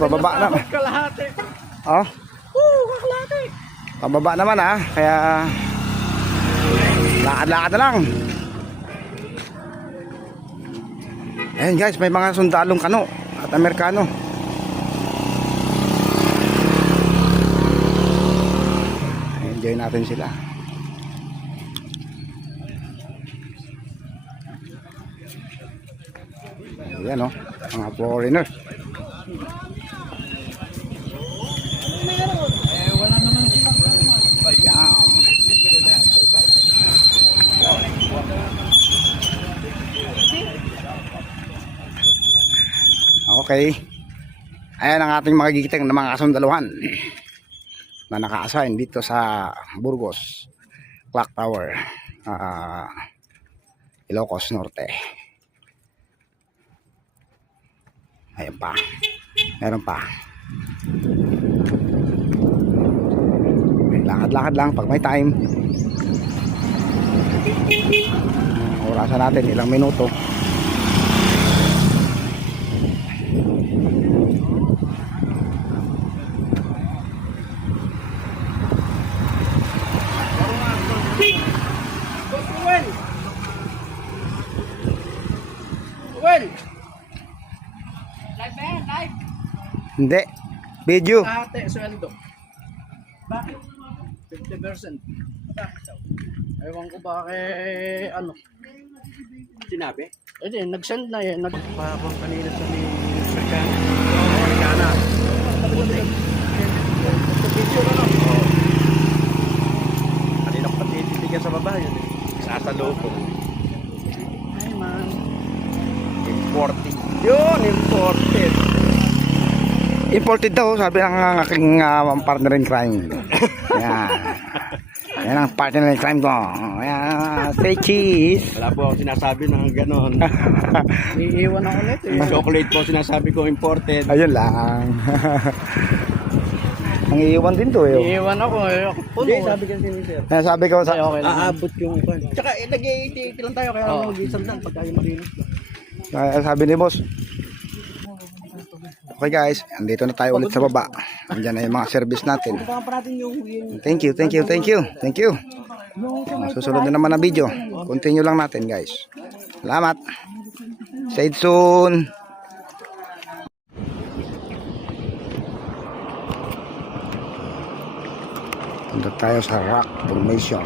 pababa na. Kalahati. Oh, Kalahati. pababa naman kaya lakad-lakad na lang. Ayan guys, may mga sundalong kano at Amerikano. Enjoy natin sila. Ayan mga foreigner. Wala naman sila. Ayan. Okay. Ayan ang ating mga gigiting ng mga kasundaluhan na naka-assign dito sa Burgos Clock Tower, Ilocos Norte. Ayan pa. Meron pa. Lakad-lakad lang pag may time. Orasan natin ilang minuto. Well. Live ba yan? Live? Hindi. Video. Kalahati sweldo. Bakit? 50%. Bakit daw? Ewan ko bakit ano. Sinabi? Eh nag-send na yan. Nagpapang kanina sa ni Amerikana. Amerikana. Video na lang. Kanina ko pati titigan sa baba yun. Sasalo ko. Ay man. Imported. Yun, imported. Imported daw, sabi ng aking partner in crime. Ayan. Ayan ang partner in crime ko. Ayan, stay cheese. Wala po ako sinasabi ng gano'n. Iiwan ako ulit eh. Chocolate po sinasabi ko imported. Ayun lang. Ang iiwan din to Iiwan ako eh. Ako puno. Hindi, sabi kasi ni sir. Ayan, sabi ko sa... Okay, aabot yung iwan. Tsaka nag-i-80 lang tayo kaya mag-isang dan pagka yung marinis. Sabi ni boss. Okay guys, andito na tayo ulit sa baba. Andiyan na yung mga service natin. Thank you, thank you, thank you, thank you. Susunod na naman ang video. Continue lang natin guys. Salamat. See you soon. Punta tayo sa rock formation.